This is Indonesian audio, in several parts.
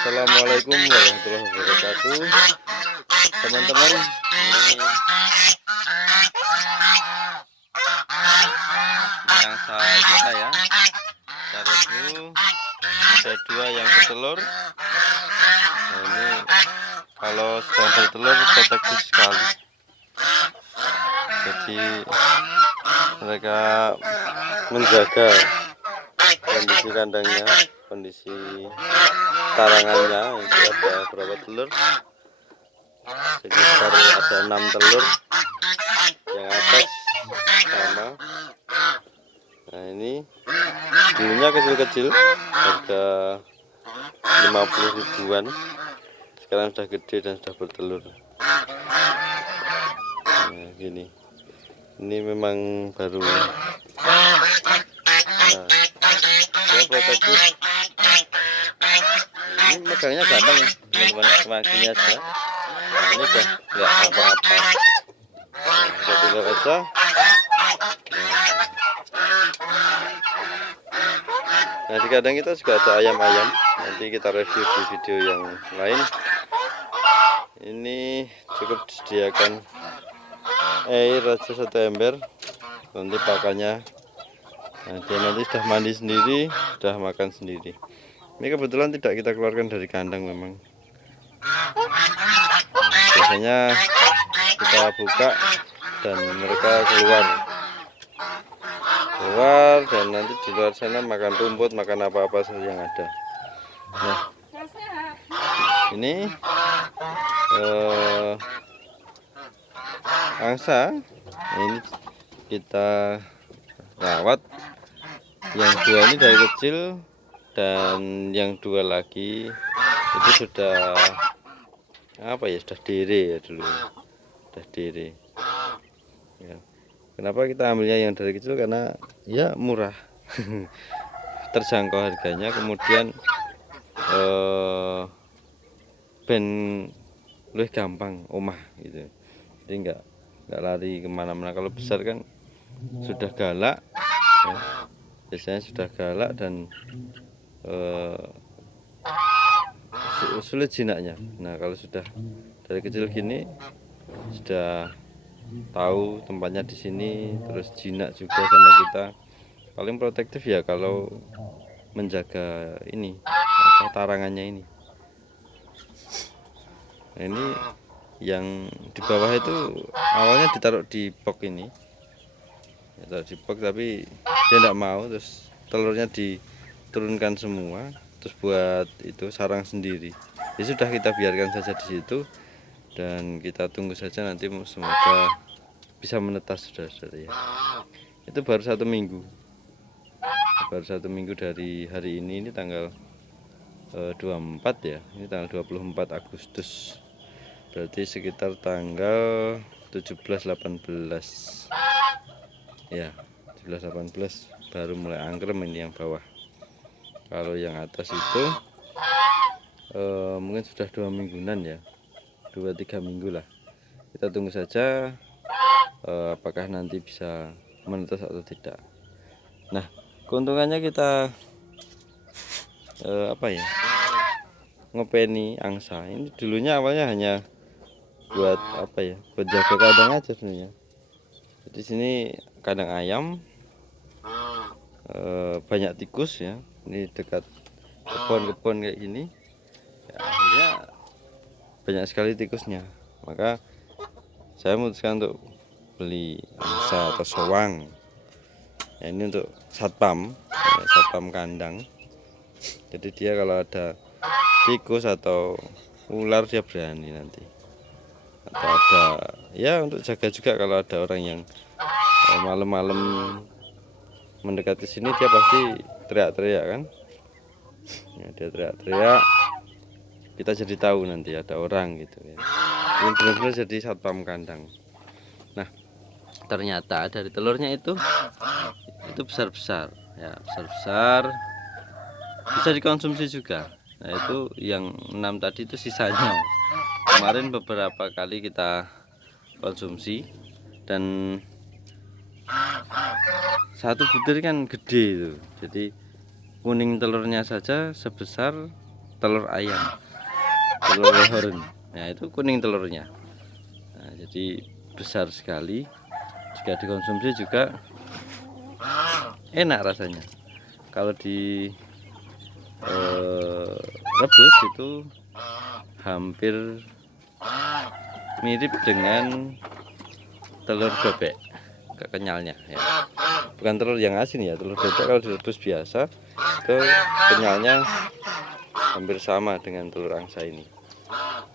Assalamualaikum warahmatullahi wabarakatuh, teman-teman. Ini yang saya kita ya, kita review. Ada dua yang bertelur. Nah, ini kalau sedang bertelur protektif sekali. Jadi mereka menjaga kondisi kandangnya, kondisi tarangannya. Itu ada berapa telur? Sekitar ada 6 telur. Yang atas sama. Nah, ini dulunya kecil-kecil, harga 50 ribuan. Sekarang sudah gede dan sudah bertelur. Nah, gini. Ini memang baru. Nah, dia protektif. Ini megangnya gampang ya, teman-teman, semakin aja. Nah, ini udah nggak apa-apa. Nah, kita tinggal aja. Nah, di kandang kita juga ada ayam-ayam. Nanti kita review di video yang lain. Ini cukup disediakan air aja 1 ember. Nanti pakannya. Nah, dia nanti sudah mandi sendiri, sudah makan sendiri. Ini kebetulan tidak kita keluarkan dari kandang memang. Biasanya kita buka dan mereka keluar dan nanti di luar sana makan rumput, makan apa-apa saja yang ada. Nah, ini angsa ini kita rawat. Yang dua ini dari kecil, dan yang dua lagi itu sudah apa ya, sudah dere ya dulu, sudah dere ya. Kenapa kita ambilnya yang dari kecil? Karena ya murah terjangkau harganya, kemudian ben lebih gampang omah gitu, jadi nggak lari kemana-mana. Kalau besar kan sudah galak ya, biasanya sudah galak dan sulit jinaknya. Nah, kalau sudah dari kecil gini, sudah tahu tempatnya di sini, terus jinak juga sama kita. Paling protektif ya kalau menjaga ini tarangannya ini. Nah, ini yang di bawah itu awalnya ditaruh di box ini, ditaruh di box, tapi dia tidak mau, terus telurnya diturunkan semua, terus buat itu sarang sendiri. Ya sudah, kita biarkan saja di situ dan kita tunggu saja, nanti semoga bisa menetas, saudara-saudara ya. Itu baru 1 minggu, baru 1 minggu dari hari ini tanggal 24 ya, ini tanggal 24 Agustus, berarti sekitar tanggal 17-18 ya, 17-18 baru mulai angkrem ini yang bawah. Kalau yang atas itu mungkin sudah 2 mingguan ya, 2-3 minggu lah. Kita tunggu saja apakah nanti bisa menetas atau tidak. Nah, keuntungannya kita apa ya, ngopeni angsa ini dulunya awalnya hanya buat apa ya, buat jaga kandang aja sebenarnya. Di sini kandang ayam, banyak tikus ya, ini dekat kebun-kebun kayak gini ya, akhirnya banyak sekali tikusnya. Maka saya memutuskan untuk beli angsa atau sowang ya, ini untuk satpam ya, satpam kandang. Jadi dia kalau ada tikus atau ular dia berani nanti, atau ada ya untuk jaga juga kalau ada orang yang malam-malam mendekati sini, dia pasti teriak-teriak kan ya, dia teriak-teriak, kita jadi tahu nanti ada orang gitu ya. Ini benar-benar jadi satpam kandang. Nah, ternyata dari telurnya itu besar-besar ya, besar-besar, bisa dikonsumsi juga. Nah, itu yang 6 tadi itu sisanya. Kemarin beberapa kali kita konsumsi, dan satu butir kan gede itu. Jadi kuning telurnya saja sebesar telur ayam, telur lehorn. Nah itu kuning telurnya. Nah, jadi besar sekali. Jika dikonsumsi juga enak rasanya. Kalau di rebus itu hampir mirip dengan telur bebek kenyalnya ya. Bukan telur yang asin ya, telur bebek kalau direbus biasa itu kenyalnya hampir sama dengan telur angsa ini.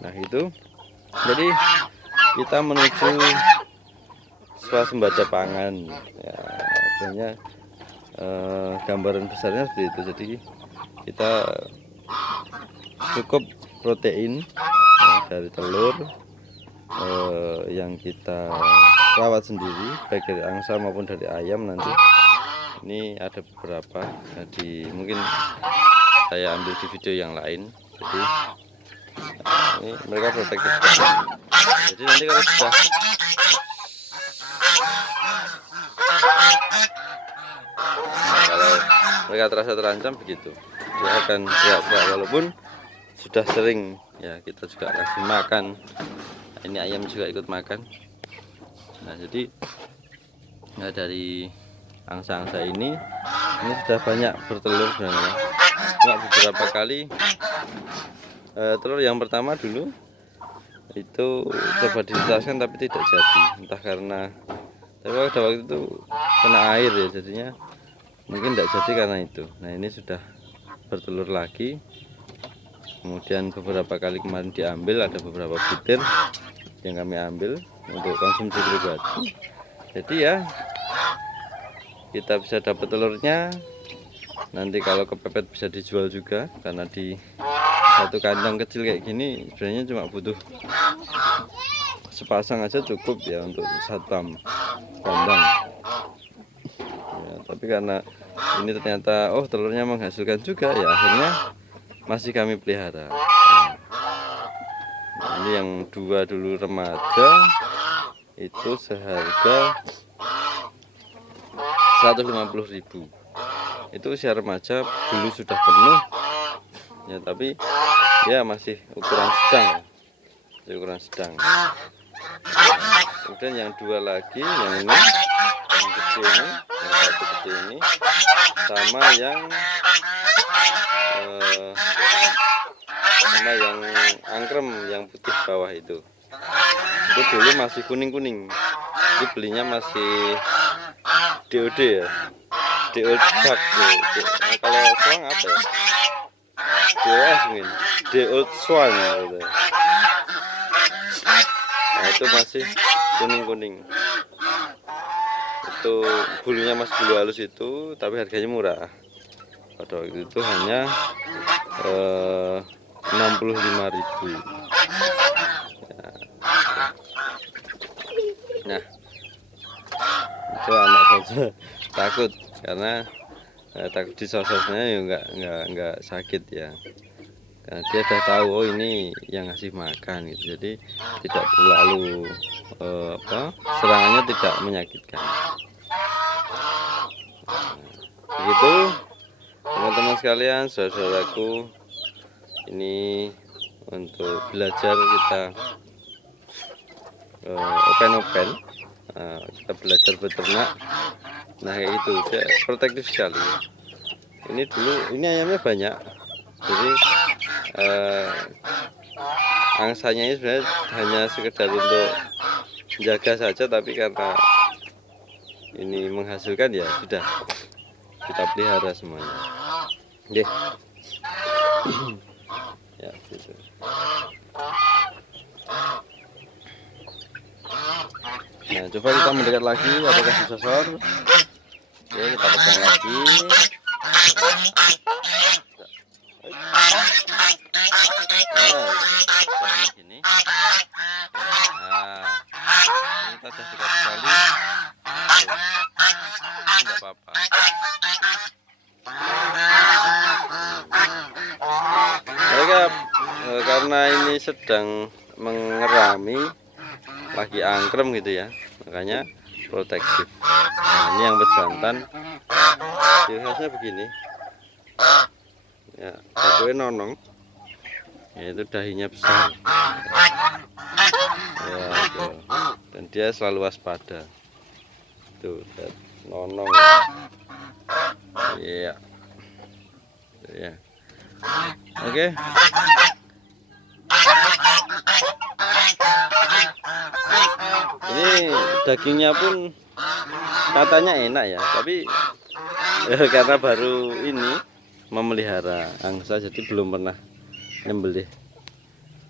Nah itu jadi kita menuju swasembada pangan ya, sebenarnya gambaran besarnya seperti itu. Jadi kita cukup protein ya, dari telur yang kita rawat sendiri baik dari angsa maupun dari ayam. Nanti ini ada beberapa, jadi mungkin saya ambil di video yang lain. Jadi ini mereka protektif sekali. Jadi nanti kalau sudah kalau mereka terasa terancam begitu, dia akan teriak-teriak walaupun sudah sering ya kita juga kasih makan. Nah, ini ayam juga ikut makan. Nah jadi nah, dari angsa-angsa ini sudah banyak bertelur sebenarnya. Cuma beberapa kali telur yang pertama dulu itu coba ditetaskan tapi tidak jadi, entah karena tapi pada waktu itu kena air ya, jadinya mungkin tidak jadi karena itu. Nah ini sudah bertelur lagi, kemudian beberapa kali kemarin diambil, ada beberapa butir yang kami ambil untuk konsumsi pribadi. Jadi ya kita bisa dapat telurnya, nanti kalau kepepet bisa dijual juga, karena di satu kandang kecil kayak gini sebenarnya cuma butuh sepasang aja cukup ya untuk satu kandang ya. Tapi karena ini ternyata telurnya menghasilkan juga ya, akhirnya masih kami pelihara. Nah, ini yang dua dulu remaja itu seharga 150.000. Itu usia remaja, dulu sudah penuh ya, tapi ya masih ukuran sedang ya, ukuran sedang. Kemudian yang dua lagi, yang ini, yang kecil ini, yang satu kecil ini, sama yang angkrem yang putih bawah itu dulu masih kuning-kuning. Itu belinya masih DOD ya, DOD Duck ya. Nah, kalau Swan apa ya, DOS mungkin, DOD Swan gitu. Nah itu masih kuning-kuning, itu bulunya masih bulu halus itu, tapi harganya murah. Pada waktu itu hanya 65.000 ya. Nah itu anak saja takut karena takut disososnya ya nggak sakit ya, karena dia udah tahu ini yang ngasih makan gitu. Jadi tidak terlalu serangannya tidak menyakitkan. Begitu teman-teman sekalian, saudaraku, ini untuk belajar kita open kita belajar beternak. Nah kayak gitu, dia protektif sekali. Ini dulu ini ayamnya banyak, jadi angsanya ini sebenarnya hanya sekedar untuk jaga saja, tapi karena ini menghasilkan ya sudah kita pelihara semuanya. Oke. Ya gitu. Nah coba kita mendekat lagi, apakah disosor. Oke, kita pegang lagi. Gini. Nah, kita sudah dekat sekali. Tidak apa-apa. Mereka karena ini sedang mengerami lagi angkrem gitu ya, makanya protektif. Nah ini yang pejantan ciri khasnya begini ya, satunya nonong Ya, itu dahinya besar. Ya, tuh. Dan dia selalu waspada. Tuh, lihat, nonong. Iya. Ya. Oke. Ini dagingnya pun katanya enak ya, tapi karena baru ini memelihara angsa jadi belum pernah nyembelih.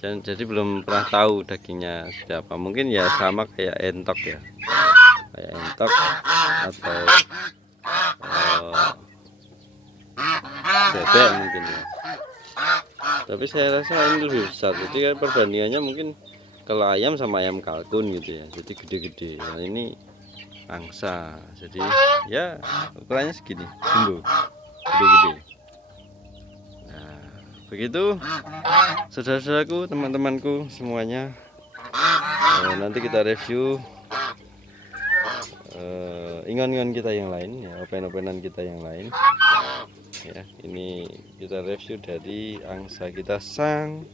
Jadi belum pernah tahu dagingnya seperti apa. Mungkin ya sama kayak entok ya. Kayak entok atau bebek mungkin ya. Tapi saya rasa ini lebih besar. Jadi kan perbandingannya mungkin kalau ayam sama ayam kalkun gitu ya. Jadi gede-gede. Nah, ini angsa. Jadi ya ukurannya segini, jumbo. Gede-gede. Nah, begitu saudara-saudaraku, teman-temanku semuanya. Nanti kita review ingon-ingon kita yang lain ya, open-openan kita yang lain ya. Ini kita review dari angsa kita sang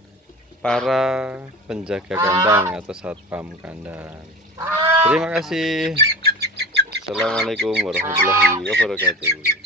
para penjaga kandang atau satpam kandang. Terima kasih. Assalamualaikum warahmatullahi wabarakatuh.